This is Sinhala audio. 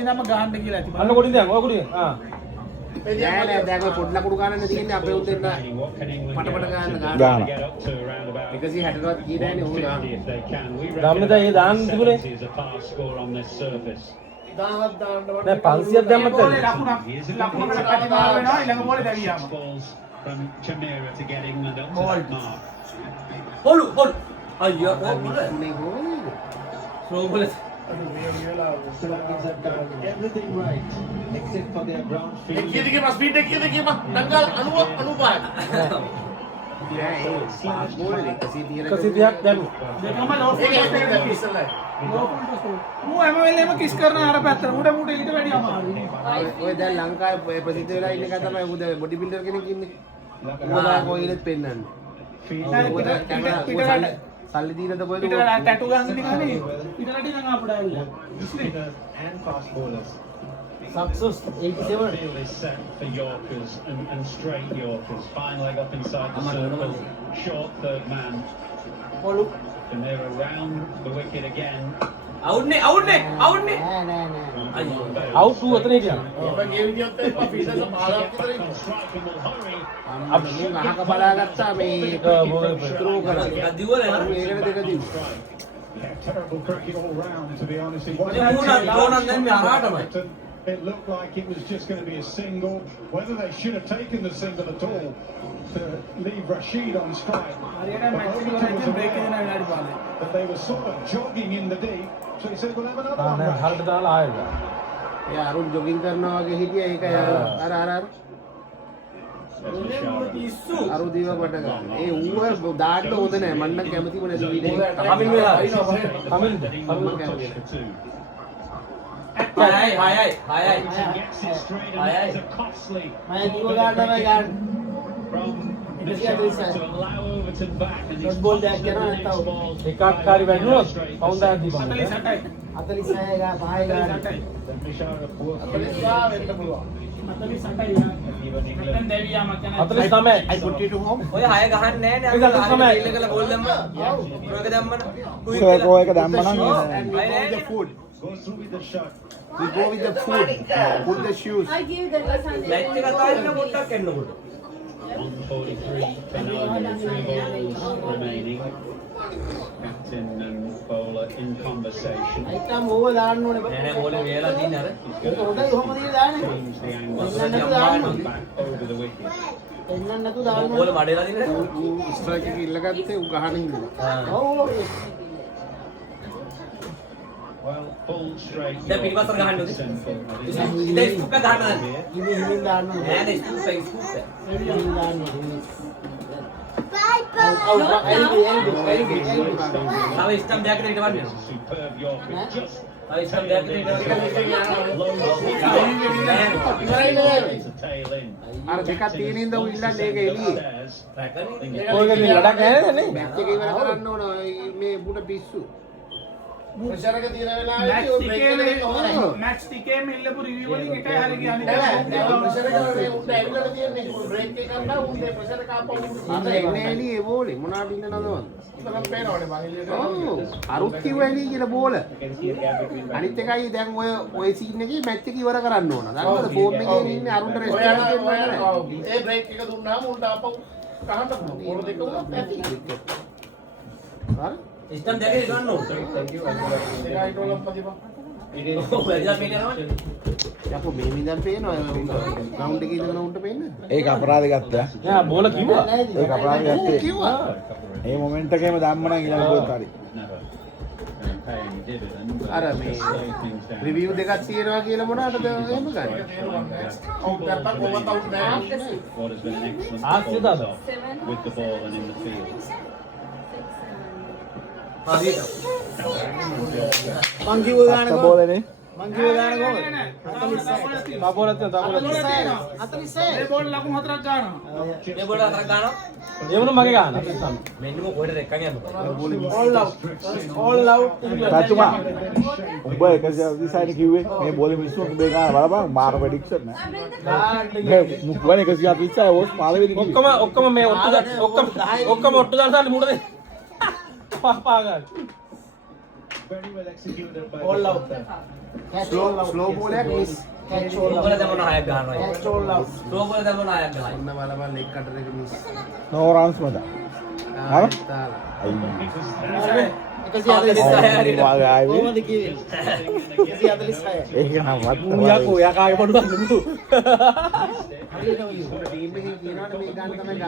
ඉඳන්ම ගහන්න කියලා ඇති. අන්න කොටින් දැන් ඔය කොටින්. නෑ නෑ දැන් ඔය පොඩි ලකුණු ගන්න තියෙන්නේ අපේ උන් දෙන්න පටපට ගන්න. 160වත් කී නෑනේ ඕන ගන්න. ධම්මද ඒ දාන්න තිබුණේ. 1000ක් දාන්න නෑ 500ක් දැම්මත් ලකුණකට ප්‍රතිමාර වෙනවා ඊළඟ බෝලේ දැවියාම. හොලු අයියෝ මේ ගෝලේ slow බෝල Everything right, except for their ground field. කීයද මස් ස්පීඩ් එක කීයද කියපන් දඟල් 95 නෑ ඒ පාස් බෝලේ 130ක් දැම්මු. දෙකම ලෝ ෆුල් ටොස් එකකට ඉස්සෙල්ලා ලෝ ෆුල් ටොස්. මූ හැම වෙලේම කිස් කරන අර පැත්තට මුඩ ඊට වැඩි අමාරුයි. ඔය දැන් ලංකාවේ ප්‍රසිද්ධ වෙලා ඉන්න එක තමයි උද බොඩි බිල්ඩර් කෙනෙක් ඉන්නේ. මොනවා කොයිලෙත් පෙන්නන්නේ. සල්ලි දීලාද කොහෙද? පිටරට ටැටු ගන්න නිකනේ. පිටරට ඉඳන් අපඩ ඇවිල්ලා. And fast bowlers. Success 87 Field is set for Yorkers and straight Yorkers. Fine leg up inside the circle. Short third man. පොළු And they're around the wicket again. Out නේ නෑ නෑ අයියෝ අවුට් 2 අතර හිටියා. ඔබ ගේ විදියට පීසස Get පාලක් back on strike and will hurry. අම්මේ අහක බලාගත්තා මේ ස්ත්‍රෝ කරා. එකක් දිව්වනේ නේද මේකට දෙක දිව්වා. Yeah, terrible cricket all round, to be honest. It Well, Monan then we are out of it. It looked like it was just going to be a single. Whether they should have taken the single at all to leave Rashid on strike. හරියට මැච් එක ඉවරයි බ්‍රේක් එක දෙන විනාඩි 15. But they were sort of jogging in the deep. So he said, we'll have another ආ one. නෑ Rashid." හරියට දාලා ආයෙත්. ඒ අරුන් ජොගින් කරනවා වගේ හිටියා ඒක අර පිස්සු අරු දීව කොට ගන්න. ඒ ඌව දාන්න හොඳ නෑ. මන්න නම් කැමති වුණේ සුවිනේ. කමින් වෙලා. කමින්. හයයි He gets it straight and that is a costly මම කිව්ව ගන්න තමයි ගන්න. from India to allow Overton back and these ball tops දෙකක් of the කරනවා next නැත්තම්. ball. එකක් කාරි වැදුනොත් පවුන්දාක් දීපන්. 48යි. 46 ගා 5 ගන්න. 45 වෙන්න පුළුවන්. 48යි. නැත්නම් දැවියාම කියන 49. I put you to home. ඔය හය ගහන්නේ නෑනේ ඒක තමයි. අර ඉල්ල කළ බෝල් දැම්ම ඔයක දැම්මන සර්කෝ එක දැම්ම නම් And we go with the food. Go through with the shot. We go with the food. Put the shoes. I give the lesson. Match එක තාරින්න පොඩ්ඩක් එන්නකොට 143 for 9 3 balls remaining. Captain and bowler in conversation. Item ඕව දාන්න ඕනේ බං. නෑ නෑ බෝලේ වේලා දින්න අර ඒක හොඳයි කොහොමද කියලා දාන්නේ? Change the angle. එන්නන්න නැතුව දාන්න. Back over the wicket. එන්නන්න නැතුව දාන්න. බෝලේ මඩේලා දින්න ඌ ස්ට්‍රයික් එක ඉල්ලගත්තේ ඌ ගහන හින්දා. ඔව් ඔව්. Well, full straight. දැන් පිටිපස්සට ගහන්න ඕනේ. Simple. ඉතින් ස්කූප් එක ගහන්න දැන් ඉතින් හිමින් දාන්න ඕනේ. නෑ නෑ ස්කූප් එක හිමින් දාන්න ඕනේ. Bye ඔව් bye. එල්බි. තව ස්ටම් දෙකකට හිටවන්න Superb Yorker. Just තව ස්ටම් දෙකකට to tail in. අර දෙකක් තියෙන හින්දා ඌ ඉල්ලන්නේ ඒක එළියේ. රැකනේ ඔයගෙන් වැඩක් නැහැ නේ. මැච් එක ඉවර කරන්න ඕන මේ බුඩ පිස්සු. ප්‍රෙෂර් එක තියෙන වෙලාවෙදී ඔය බ්‍රේක් එක දෙන්න හොඳයි. මැච් ටිකේම ඉල්ලපු රිවිව් වලින් එකයි හරි කියන්නේ. නෑ ප්‍රෙෂර් එක මේ උන්ට ඇවිල්ලා තියෙන්නේ බ්‍රේක් එක ගන්නවා උන්ට ප්‍රෙෂර් එක ආපහු උන්ට එන්නේ එළියේ බෝලේ මොනවද ඉන්න නදවන්න. ඉතලම පේනවනේ මං එළියට. ඔව් අරුත් කිව්වා එළියේ කියලා බෝල. අනිත් එකයි දැන් ඔය සීන් එකේ මැච් එක ඉවර කරන්න ඕන. දන්නවද ෆෝම් එකේ ඉන්නේ අරුන්ට රෙස්ට් එකක් දෙන්න ඕනේ. ඒ බ්‍රේක් එක දුන්නාම උන්ට ආපහු ගහන්න පුළුවන්. බෝල දෙක උනත් ඇති. හරි ස්ටම් දෙකකට ගන්න ඕනේ ඒකයි ටෝලම් පදිපා. ඔව් එදිලා පේන්නේ නෝනේ යකෝ මේ මිදන් පේනවා ග්‍රවුන්ඩ් එකේ ඉඳගෙන උන්ට පේන්නේ. ඒක අපරාධ ගත්තා. නෑ බෝල කිව්වා. ඒක අපරාධ ගත්තේ. කිව්වා. ඒ මොමන්ට් එකේම දැම්ම නම් ඊළඟ ගෝල් හරි. Never paying dividend. but අර මේ slow things down. රිවිව් දෙකක් තියෙනවා කියලා මොනවටද එහෙම ගන්නේ? ඔව් දැක්කා කොහොමද අවුට් නැහැ. What has been an excellent Ah, performance cuidado. of with the ball and in the field. හරියට මං කිව්ව ගාන කොහොමද? බෝලනේ. මං කිව්ව ගාන කොහොමද? තා බෝලත් තියෙනවා. 46. මේ බෝල් ලකුණු 4ක් ගන්නවා. මේ බෝල අතර ගන්නවා ඒ වුණ මගේ ගන්න. මෙන්න කොහෙද එක්කන් යන්නේ ඕල් අවුට්. All out. තාතුමා. උඹ 120 කිව්වේ මේ බෝලේ මිස්සු උඹේ ගාන බලපන් මාර ප්‍රෙඩික්ෂන් නෑ. මුක් වල 130 ඕස් පාලෙවිලි කිව්වේ. ඔක්කොම මේ ඔක්කොම ඔට්ටු දාලා මුඩ දෙන්න. පහ ගන්න. Very well executed by All the out. bowler. Slow බෝලයක් මිස්. ඔබල දැම්මම 6ක් ගන්නවා. ඔබල දැම්මම 9ක් ගන්නවා. ඔන්න බලපන් ලෙග් කටර් එක මිස්. no runs මත තාලා. ඒක නම් වත් යකෝ යකාගේ පඩුවක් නෙමු. ටීම් එකේ කියනවානේ මේ ගන්න තමයි